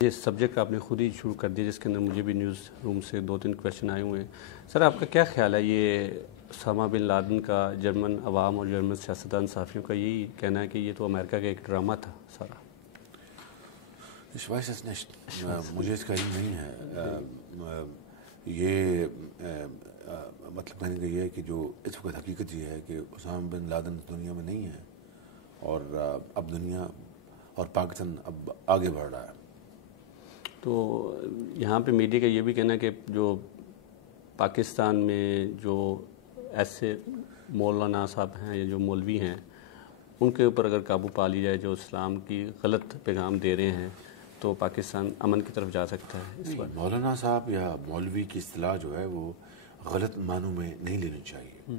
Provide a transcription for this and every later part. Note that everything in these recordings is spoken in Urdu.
یہ سبجیکٹ آپ نے خود ہی شروع کر دیا، جس کے اندر مجھے بھی نیوز روم سے 2-3 کویشچن آئے ہوئے ہیں۔ سر، آپ کا کیا خیال ہے، یہ اسامہ بن لادن کا جرمن عوام اور جرمن سیاستدان صحافیوں کا یہی کہنا ہے کہ یہ تو امریکہ کا ایک ڈرامہ تھا سارا؟ مجھے اس کا علم نہیں ہے۔ یہ مطلب کہنے کا یہ ہے کہ جو اس وقت حقیقت یہ ہے کہ اسامہ بن لادن دنیا میں نہیں ہے، اور اب دنیا اور پاکستان اب آگے بڑھ رہا ہے۔ تو یہاں پہ میڈیا کا یہ بھی کہنا ہے کہ جو پاکستان میں جو ایسے مولانا صاحب ہیں یا جو مولوی ہیں، ان کے اوپر اگر قابو پا لی جائے جو اسلام کی غلط پیغام دے رہے ہیں، تو پاکستان امن کی طرف جا سکتا ہے۔ اس بات مولانا صاحب یا مولوی کی اصطلاح جو ہے وہ غلط معنوں میں نہیں لینی چاہیے۔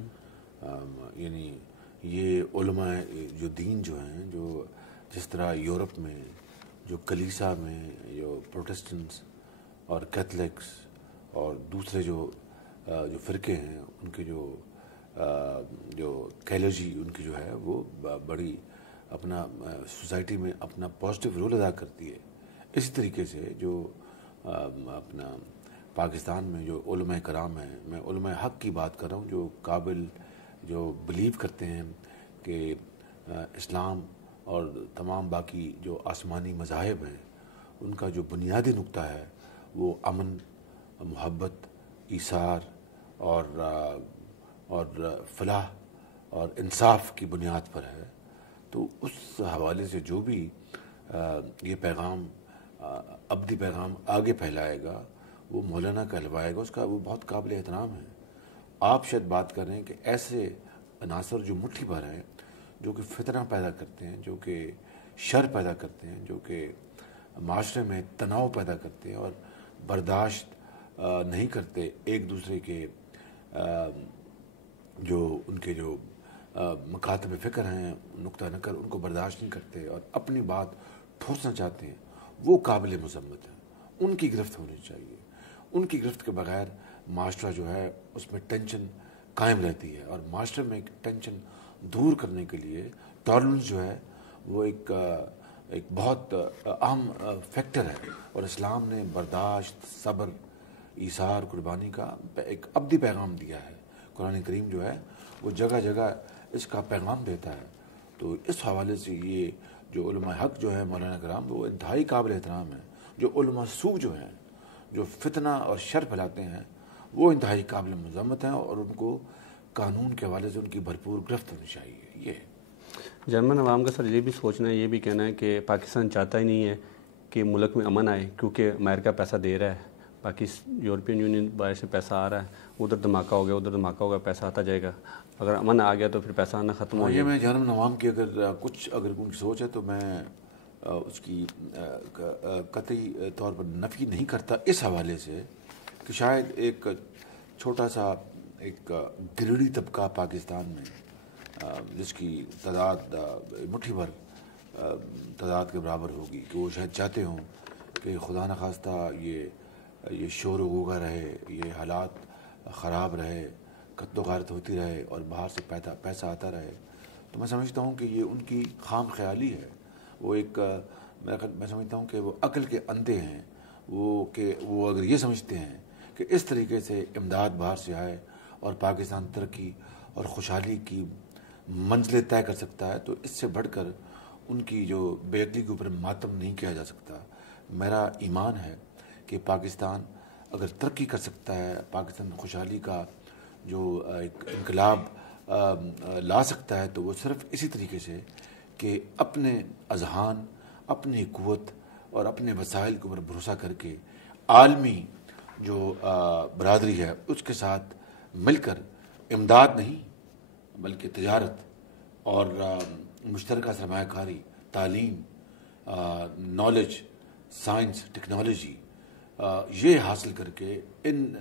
یعنی یہ علماء جو دین جو ہیں، جو جس طرح یورپ میں جو کلیسا میں جو پروٹسٹنٹس اور کیتھلکس اور دوسرے جو فرقے ہیں، ان کے جو تھیولوجی ان کی جو ہے وہ بڑی اپنا سوسائٹی میں اپنا پازیٹیو رول ادا کرتی ہے، اسی طریقے سے جو اپنا پاکستان میں جو علماء کرام ہیں، میں علماء حق کی بات کر رہا ہوں، جو قابل جو بلیو کرتے ہیں کہ اسلام اور تمام باقی جو آسمانی مذاہب ہیں، ان کا جو بنیادی نقطہ ہے وہ امن، محبت، ایثار اور فلاح اور انصاف کی بنیاد پر ہے۔ تو اس حوالے سے جو بھی یہ پیغام ابدی پیغام آگے پھیلائے گا، وہ مولانا کہلوائے گا، اس کا وہ بہت قابل احترام ہے۔ آپ شاید بات کر رہے ہیں کہ ایسے عناصر جو مٹھی بھر ہیں، جو کہ فتنہ پیدا کرتے ہیں، جو کہ شر پیدا کرتے ہیں، جو کہ معاشرے میں تناؤ پیدا کرتے ہیں اور برداشت نہیں کرتے ایک دوسرے کے جو ان کے جو مکاتب فکر ہیں، نقطہ نظر، ان کو برداشت نہیں کرتے اور اپنی بات ٹھوسنا چاہتے ہیں، وہ قابل مذمت ہے۔ ان کی گرفت ہونی چاہیے۔ ان کی گرفت کے بغیر معاشرہ جو ہے اس میں ٹینشن قائم رہتی ہے، اور معاشرے میں ٹینشن دور کرنے کے لیے ٹالرنس جو ہے وہ ایک بہت اہم فیکٹر ہے، اور اسلام نے برداشت، صبر، ایثار، قربانی کا ایک ابدی پیغام دیا ہے۔ قرآن کریم جو ہے وہ جگہ جگہ اس کا پیغام دیتا ہے۔ تو اس حوالے سے یہ جو علماء حق جو ہے مولانا کرام، وہ انتہائی قابل احترام ہے۔ جو علماء سو جو ہیں، جو فتنہ اور شر پھیلاتے ہیں، وہ انتہائی قابل مذمت ہیں، اور ان کو قانون کے حوالے سے ان کی بھرپور گرفت ہونی چاہیے۔ یہ جرمن عوام کا سر یہ بھی سوچنا ہے، یہ بھی کہنا ہے کہ پاکستان چاہتا ہی نہیں ہے کہ ملک میں امن آئے، کیونکہ امریکہ پیسہ دے رہا ہے، باقی یورپین یونین باہر سے پیسہ آ رہا ہے، ادھر دھماکہ ہو گیا، ادھر دھماکہ ہوگا، پیسہ آتا جائے گا، اگر امن آ گیا تو پھر پیسہ آنا ختم ہو یہ گیا۔ میں جرمن عوام کی اگر ان کی سوچ ہے تو میں اس کی قطعی طور پر نفی نہیں کرتا، اس حوالے سے کہ شاید ایک چھوٹا سا ایک گریڈی طبقہ پاکستان میں، جس کی تعداد مٹھی بھر تعداد کے برابر ہوگی، کہ وہ شاید چاہتے ہوں کہ خدا نخواستہ یہ شور و غوغا رہے، یہ حالات خراب رہے، قتل و غارت ہوتی رہے اور باہر سے پیسہ آتا رہے۔ تو میں سمجھتا ہوں کہ یہ ان کی خام خیالی ہے۔ وہ میں سمجھتا ہوں کہ وہ عقل کے اندھے ہیں، وہ اگر یہ سمجھتے ہیں کہ اس طریقے سے امداد باہر سے آئے اور پاکستان ترقی اور خوشحالی کی منزلیں طے کر سکتا ہے، تو اس سے بڑھ کر ان کی جو بے عقلی کے اوپر ماتم نہیں کیا جا سکتا۔ میرا ایمان ہے کہ پاکستان اگر ترقی کر سکتا ہے، پاکستان خوشحالی کا جو ایک انقلاب لا سکتا ہے، تو وہ صرف اسی طریقے سے کہ اپنے اذہان، اپنی قوت اور اپنے وسائل کے اوپر بھروسہ کر کے عالمی جو برادری ہے اس کے ساتھ مل کر امداد نہیں بلکہ تجارت اور مشترکہ سرمایہ کاری، تعلیم، نالج، سائنس، ٹیکنالوجی، یہ حاصل کر کے ان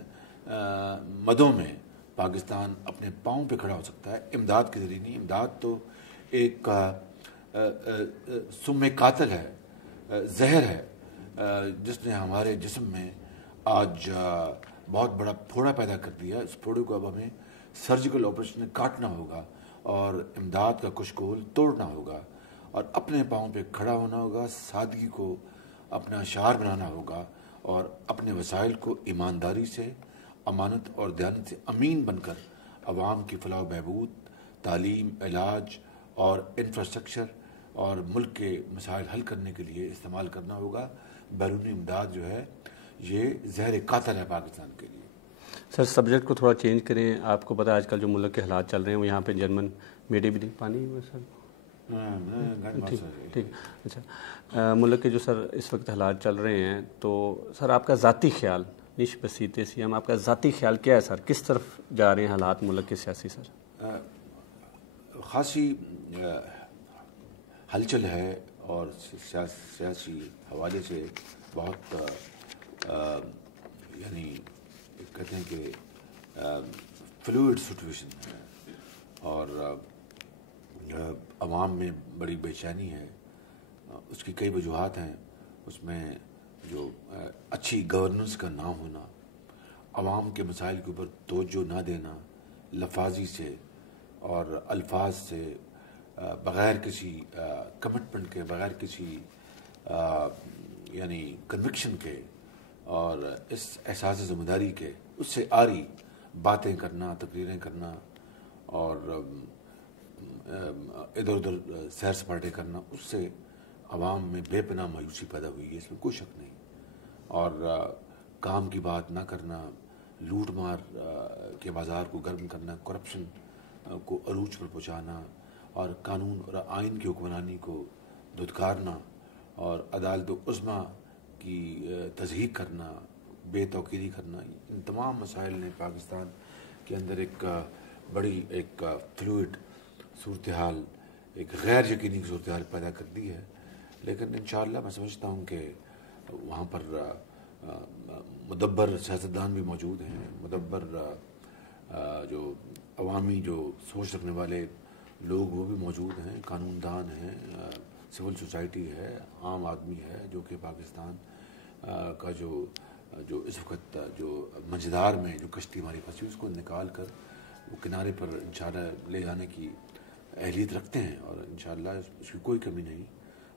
مدوں میں پاکستان اپنے پاؤں پہ کھڑا ہو سکتا ہے، امداد کے ذریعے نہیں۔ امداد تو ایک سم قاتل ہے، زہر ہے، جس نے ہمارے جسم میں آج بہت بڑا پھوڑا پیدا کر دیا۔ اس پھوڑے کو اب ہمیں سرجیکل آپریشن میں کاٹنا ہوگا اور امداد کا کشکول توڑنا ہوگا اور اپنے پاؤں پہ کھڑا ہونا ہوگا، سادگی کو اپنا شعار بنانا ہوگا اور اپنے وسائل کو ایمانداری سے، امانت اور دیانت سے امین بن کر عوام کی فلاح و بہبود، تعلیم، علاج اور انفراسٹرکچر اور ملک کے مسائل حل کرنے کے لیے استعمال کرنا ہوگا۔ بیرونی امداد جو ہے یہ زہر قاتل ہے پاکستان کے لیے۔ سر سبجیکٹ کو تھوڑا چینج کریں، آپ کو پتہ ہے آج کل جو ملک کے حالات چل رہے ہیں وہ یہاں پہ جرمن میڈیا بھی پانی ہوئے سر ٹھیک اچھا ملک کے جو سر اس وقت حالات چل رہے ہیں، تو سر آپ کا ذاتی خیال نیش بسیتے سی ہم آپ کا ذاتی خیال کیا ہے سر؟ کس طرف جا رہے ہیں حالات ملک کے سیاسی سر؟ خاصی ہلچل ہے اور سیاسی حوالے سے بہت یعنی کہتے ہیں کہ فلوئڈ سچویشن ہے اور عوام میں بڑی بے چینی ہے۔ اس کی کئی وجوہات ہیں، اس میں جو اچھی گورننس کا نہ ہونا، عوام کے مسائل کے اوپر توجہ نہ دینا، لفاظی سے اور الفاظ سے بغیر کسی کمٹمنٹ کے، بغیر کسی یعنی کنوکشن کے اور اس احساس ذمہ داری کے، اس سے آری باتیں کرنا، تقریریں کرنا اور ادھر ادھر سیر سپاٹے کرنا، اس سے عوام میں بے پناہ مایوسی پیدا ہوئی ہے، اس میں کوئی شک نہیں۔ اور کام کی بات نہ کرنا، لوٹ مار کے بازار کو گرم کرنا، کرپشن کو عروج پر پہنچانا اور قانون اور آئین کی حکمرانی کو دھتکارنا اور عدالت عظمیٰ کی تضحیک کرنا، بے توقیری کرنا، ان تمام مسائل نے پاکستان کے اندر ایک بڑی ایک فلوئڈ صورتحال، ایک غیر یقینی صورتحال پیدا کر دی ہے۔ لیکن انشاءاللہ میں سمجھتا ہوں کہ وہاں پر مدبر سیاستدان بھی موجود ہیں، مدبر جو عوامی جو سوچ رکھنے والے لوگ وہ بھی موجود ہیں، قانون دان ہیں، سول سوسائٹی ہے، عام آدمی ہے، جو کہ پاکستان کا جو اس وقت جو مجدار میں جو کشتی ہماری پھنسی اس کو نکال کر وہ کنارے پر انشاءاللہ لے جانے کی اہلیت رکھتے ہیں اور انشاءاللہ اس کی کوئی کمی نہیں۔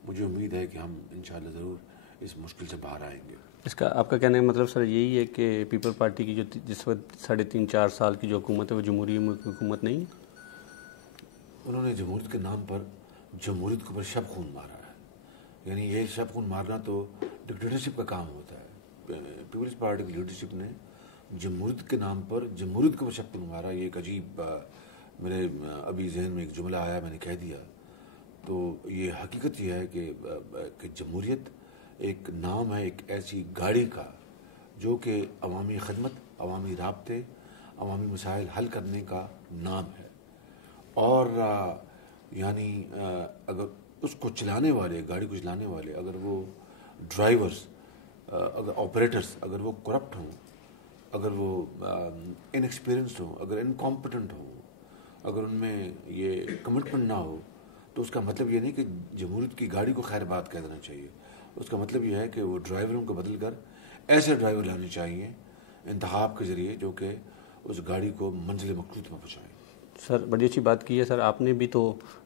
مجھے امید ہے کہ ہم انشاءاللہ ضرور اس مشکل سے باہر آئیں گے۔ اس کا آپ کا کہنے کا مطلب سر یہی ہے کہ پیپل پارٹی کی جو جس وقت 3.5-4 سال کی جو حکومت ہے وہ جمہوری حکومت نہیں؟ انہوں نے جمہوریت کے نام پر جمہوریت کے اوپر شب خون مارا ہے، یعنی یہ شب خون مارنا تو ڈکٹیٹرشپ کا کام ہوتا ہے۔ پیپلز پارٹی کی لیڈرشپ نے جمہوریت کے نام پر جمہوریت کے اوپر شب خون مارا، یہ ایک عجیب میرے ابھی ذہن میں ایک جملہ آیا، میں نے کہہ دیا۔ تو یہ حقیقت یہ ہے کہ جمہوریت ایک نام ہے ایک ایسی گاڑی کا جو کہ عوامی خدمت، عوامی رابطے، عوامی مسائل حل کرنے کا نام ہے۔ اور یعنی اگر اس کو چلانے والے، گاڑی کو چلانے والے، اگر وہ ڈرائیورز، اگر آپریٹرز اگر وہ کرپٹ ہوں، اگر وہ ان ایکسپیرئنسڈ ہوں، اگر انکمپٹنٹ ہوں، اگر ان میں یہ کمٹمنٹ نہ ہو، تو اس کا مطلب یہ نہیں کہ جمہوریت کی گاڑی کو خیر بات کہہ دینا چاہیے۔ اس کا مطلب یہ ہے کہ وہ ڈرائیوروں کو بدل کر ایسے ڈرائیور لانے چاہیے انتخاب کے ذریعے جو کہ اس گاڑی کو منزل مقصود میں پہنچائیں۔ سر بڑی اچھی بات کی ہے سر، آپ نے بھی تو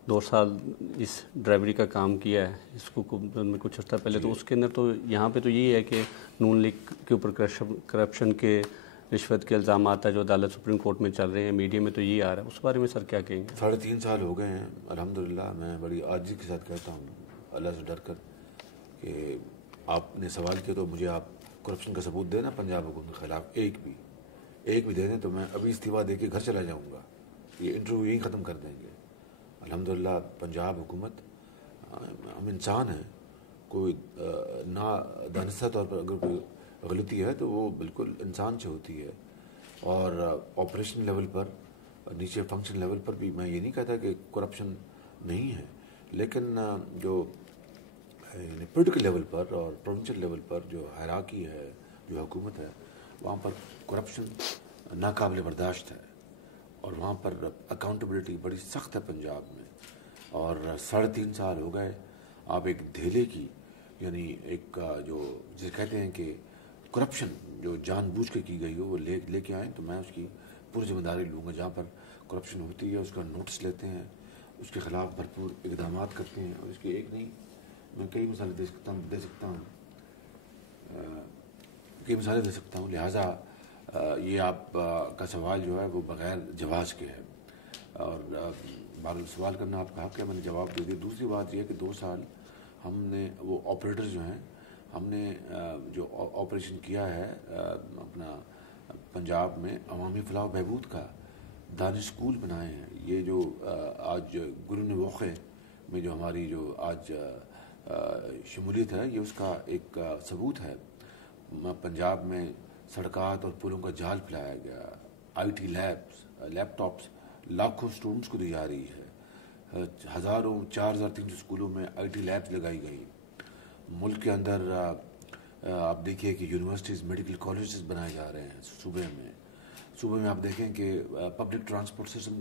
2 سال اس ڈرائیوری کا کام کیا ہے اس حکومت میں کچھ عرصہ پہلے، تو اس کے اندر تو یہاں پہ تو یہی ہے کہ نون لیگ کے اوپر کرپشن کے، رشوت کے الزامات ہے جو عدالت سپریم کورٹ میں چل رہے ہیں، میڈیا میں تو یہی آ رہا ہے، اس بارے میں سر کیا کہیں گے؟ 3.5 سال ہو گئے ہیں، الحمدللہ میں بڑی عاجزی کے ساتھ کہتا ہوں اللہ سے ڈر کر کہ آپ نے سوال کیا تو مجھے آپ کرپشن کا ثبوت دینا پنجاب حکومت کے خلاف ایک بھی دے دیں تو میں ابھی استعفیٰ دے کے گھر چلا جاؤں گا، یہ انٹرویو یہیں ختم کر دیں گے۔ الحمدللہ پنجاب حکومت، ہم انسان ہیں، کوئی نادانستہ طور پر اگر کوئی غلطی ہے تو وہ بالکل انسان سے ہوتی ہے، اور آپریشن لیول پر، نیچے فنکشن لیول پر بھی میں یہ نہیں کہتا کہ کرپشن نہیں ہے، لیکن جو پولیٹیکل لیول پر اور پروونشل لیول پر جو ہیراکی ہے، جو حکومت ہے، وہاں پر کرپشن ناقابل برداشت ہے اور وہاں پر اکاؤنٹیبلٹی بڑی سخت ہے پنجاب میں۔ اور 3.5 سال ہو گئے، آپ ایک دھیلے کی یعنی ایک جو جسے کہتے ہیں کہ کرپشن جو جان بوجھ کے کی گئی ہو وہ لے کے آئیں تو میں اس کی پوری ذمہ داری لوں گا۔ جہاں پر کرپشن ہوتی ہے اس کا نوٹس لیتے ہیں، اس کے خلاف بھرپور اقدامات کرتے ہیں، اور اس کی ایک نہیں میں کئی مثالیں دے سکتا ہوں۔ کئی مثالیں دے سکتا ہوں. لہٰذا یہ آپ کا سوال جو ہے وہ بغیر جواز کے ہے, اور بہرحال سوال کرنا آپ کا حق ہے, میں نے جواب دے دیا. دوسری بات یہ ہے کہ 2 سال ہم نے وہ آپریٹر جو ہیں, ہم نے جو آپریشن کیا ہے اپنا پنجاب میں عوامی فلاح و بہبود کا, دانش اسکول بنائے ہیں. یہ جو آج گرون وقع میں جو ہماری جو آج شمولیت ہے, یہ اس کا ایک ثبوت ہے. پنجاب میں سڑکات اور پلوں کا جال پھیلایا گیا, I T labs, laptops لاکھوں اسٹوڈنٹس کو دی جا رہی ہے. ہزاروں 4300 اسکولوں میں آئی ٹی لیبس لگائی گئی. ملک کے اندر آپ دیکھیے کہ یونیورسٹیز, میڈیکل کالجز بنائے جا رہے ہیں صوبے میں. آپ دیکھیں کہ پبلک ٹرانسپورٹ سسٹم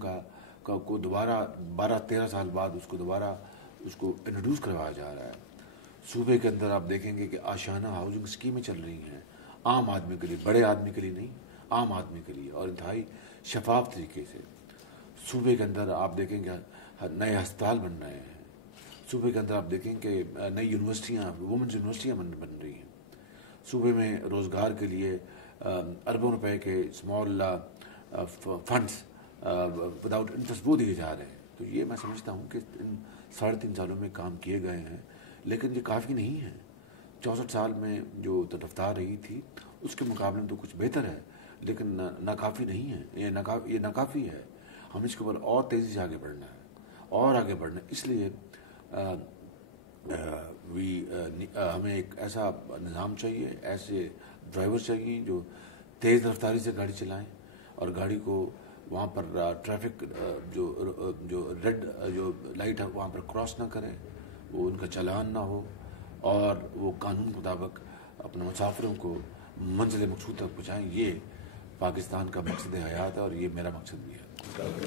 کو دوبارہ 12-13 سال بعد اس کو انٹروڈیوس کروایا جا رہا ہے. صوبے کے اندر آپ دیکھیں گے کہ آشیانہ ہاؤسنگ اسکیمیں چل رہی ہیں, عام آدمی کے لیے, بڑے آدمی کے لیے نہیں, عام آدمی کے لیے, اور انتہائی شفاف طریقے سے. صوبے کے اندر آپ دیکھیں گے نئے ہسپتال بن رہے ہیں. صوبے کے اندر آپ دیکھیں کہ نئی یونیورسٹیاں, وومنز یونیورسٹیاں بن رہی ہیں. صوبے میں روزگار کے لیے اربوں روپے کے اسمال فنڈز وداؤٹ انٹرسٹ وہ دیے جا رہے ہیں. تو یہ میں سمجھتا ہوں کہ ان 3.5 سالوں میں کام کیے گئے ہیں, لیکن یہ کافی نہیں ہے. 64 سال میں جو رفتار رہی تھی اس کے مقابلے میں تو کچھ بہتر ہے, لیکن ناکافی نہیں ہے. یہ ناکافی ہے. ہم اس کے اوپر اور تیزی سے آگے بڑھنا ہے. اس لیے ہمیں ایک ایسا نظام چاہیے, ایسے ڈرائیور چاہیے جو تیز رفتاری سے گاڑی چلائیں اور گاڑی کو وہاں پر ٹریفک جو ریڈ جو لائٹ ہے وہاں پر کراس نہ کریں, وہ ان کا چلان نہ ہو, اور وہ قانون کے مطابق اپنے مسافروں کو منزل مقصود تک پہنچائیں. یہ پاکستان کا مقصد حیات ہے, اور یہ میرا مقصد بھی ہے.